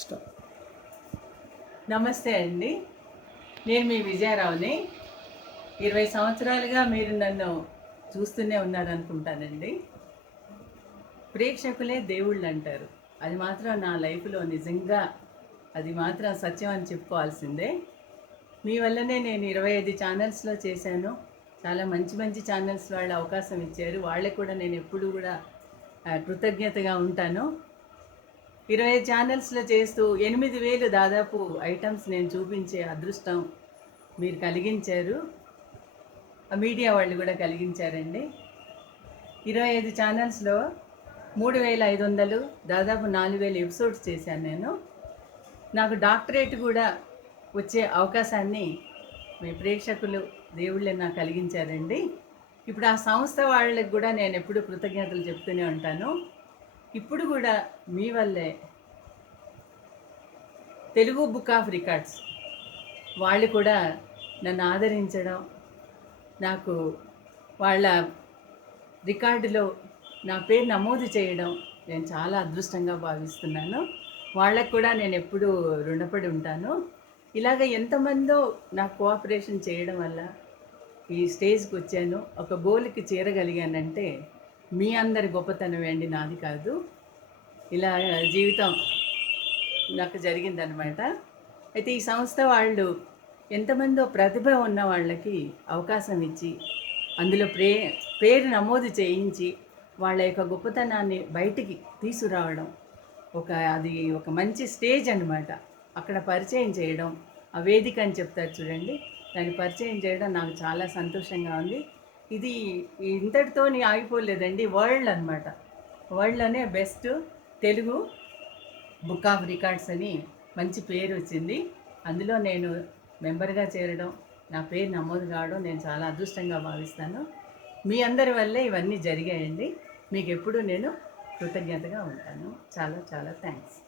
Stop. నమస్తే అండి. నేను మీ విజయరావుని. 20 సంవత్సరాలుగా మీరు నన్ను చూస్తూనే ఉన్నారనుకుంటానండి. ప్రేక్షకులే దేవుళ్ళు అంటారు. అది మాత్రం నా లైఫ్లో నిజంగా అది మాత్రం సత్యం అని చెప్పుకోవాల్సిందే. మీ వల్లనే నేను 25 ఛానల్స్లో చేశాను. చాలా మంచి మంచి ఛానల్స్ వాళ్ళు అవకాశం ఇచ్చారు. వాళ్ళకి కూడా నేను ఎప్పుడూ కూడా కృతజ్ఞతగా ఉంటాను. 20 ఛానల్స్లో చేస్తూ 8,000 దాదాపు ఐటమ్స్ నేను చూపించే అదృష్టం మీరు కలిగించారు. ఆ మీడియా వాళ్ళు కూడా కలిగించారండి. 25 ఛానల్స్లో 3,500 దాదాపు 4,000 ఎపిసోడ్స్ చేశాను నేను. నాకు డాక్టరేట్ కూడా వచ్చే అవకాశాన్ని మీ ప్రేక్షకులు దేవుళ్ళే నాకు కలిగించారండి. ఇప్పుడు ఆ సంస్థ వాళ్ళకి కూడా నేను ఎప్పుడూ కృతజ్ఞతలు చెప్తూనే ఉంటాను. ఇప్పుడు కూడా మీ వల్లే తెలుగు బుక్ ఆఫ్ రికార్డ్స్ వాళ్ళు కూడా నన్ను ఆదరించడం, నాకు వాళ్ళ రికార్డులో నా పేరు నమోదు చేయడం నేను చాలా అదృష్టంగా భావిస్తున్నాను. వాళ్ళకు కూడా నేను ఎప్పుడూ రుణపడి ఉంటాను. ఇలాగ ఎంతమందో నాకు కోఆపరేషన్ చేయడం వల్ల ఈ స్టేజ్కి వచ్చాను. ఒక గోల్కి చేరగలిగానంటే మీ అందరి గొప్పతనం అండి, నాది కాదు. ఇలా జీవితం నాకు జరిగిందనమాట. అయితే ఈ సంస్థ వాళ్ళు ఎంతమందో ప్రతిభ ఉన్న వాళ్ళకి అవకాశం ఇచ్చి అందులో పేరు నమోదు చేయించి వాళ్ళ యొక్క గొప్పతనాన్ని బయటికి తీసుకురావడం, అది ఒక మంచి స్టేజ్ అనమాట. అక్కడ పరిచయం చేయడం, ఆ వేదిక అని చెప్తారు చూడండి, దాన్ని పరిచయం చేయడం నాకు చాలా సంతోషంగా ఉంది. ఇది ఇంతటితో ఆగిపోలేదండి. వరల్డ్ అనమాట. వరల్డ్లోనే best Telugu book of records అని మంచి పేరు వచ్చింది. అందులో నేను మెంబర్గా చేరడం, నా పేరు నమోదు కావడం నేను చాలా అదృష్టంగా భావిస్తాను. మీ అందరి వల్లే ఇవన్నీ జరిగాయండి. మీకు ఎప్పుడూ నేను కృతజ్ఞతగా ఉంటాను. చాలా చాలా థ్యాంక్స్.